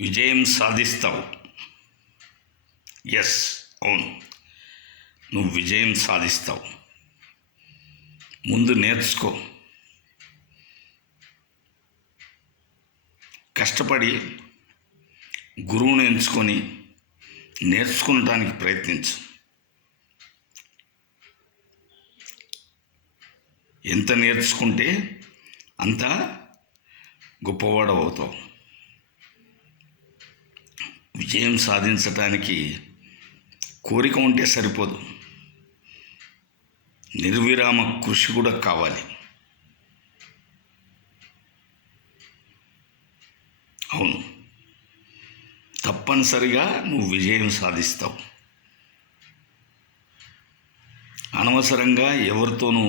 విజయం సాధిస్తావు. ఎస్, అవును, నువ్వు విజయం సాధిస్తావు. ముందు నేర్చుకో, కష్టపడి గురువుని ఎంచుకొని నేర్చుకోవడానికి ప్రయత్నించు. ఎంత నేర్చుకుంటే అంత గొప్పవాడవుతావు. విజయం సాధించటానికి కోరిక ఉంటే సరిపోదు, నిర్విరామ కృషి కూడా కావాలి. అవును, తప్పనిసరిగా నువ్వు విజయం సాధిస్తావు. అనవసరంగా ఎవరితోనూ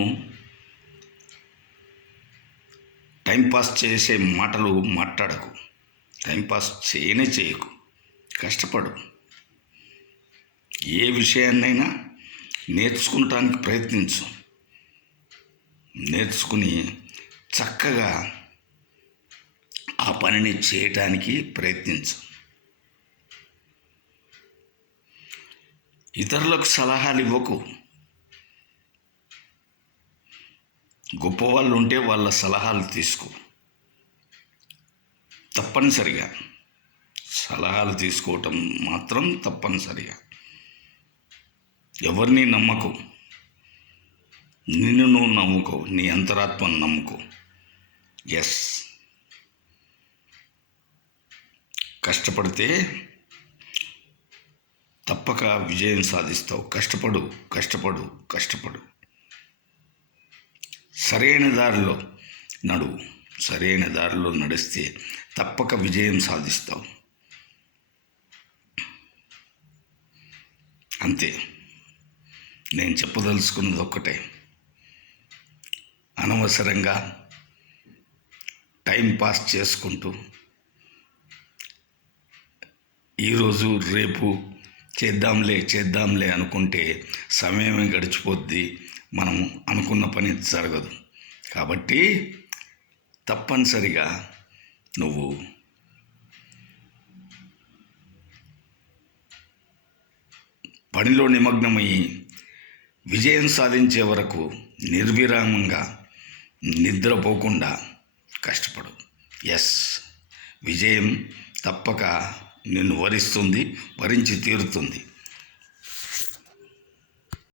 టైంపాస్ చేసే మాటలు మాట్లాడకు. టైంపాస్ చేయకు, కష్టపడు. ఏ విషయాన్నైనా నేర్చుకుంటానికి ప్రయత్నించు. నేర్చుకుని చక్కగా ఆ పనిని చేయటానికి ప్రయత్నించు. ఇతరులకు సలహాలు ఇవ్వకు. గొప్పవాళ్ళు ఉంటే వాళ్ళ సలహాలు తీసుకో. తప్పనిసరిగా సలహాలు తీసుకోవటం మాత్రం తప్పనిసరిగా. ఎవరిని నమ్మకు, నిన్ను నువ్వు నమ్ముకో, నీ అంతరాత్మను నమ్ముకో. ఎస్, కష్టపడితే తప్పక విజయం సాధిస్తావు. కష్టపడు కష్టపడు కష్టపడు. సరైన దారిలో నడువు. సరైన దారిలో నడిస్తే తప్పక విజయం సాధిస్తావు. అంతే, నేను చెప్పదలుచుకున్నది ఒక్కటే. అనవసరంగా టైం పాస్ చేసుకుంటూ ఈరోజు రేపు చేద్దాంలే అనుకుంటే సమయమే గడిచిపోద్ది. మనం అనుకున్న పని జరగదు. కాబట్టి తప్పనిసరిగా నువ్వు పనిలో నిమగ్నమయ్యి విజయం సాధించే వరకు నిర్విరామంగా నిద్రపోకుండా కష్టపడు. ఎస్, విజయం తప్పక నిన్ను వరించి తీరుతుంది.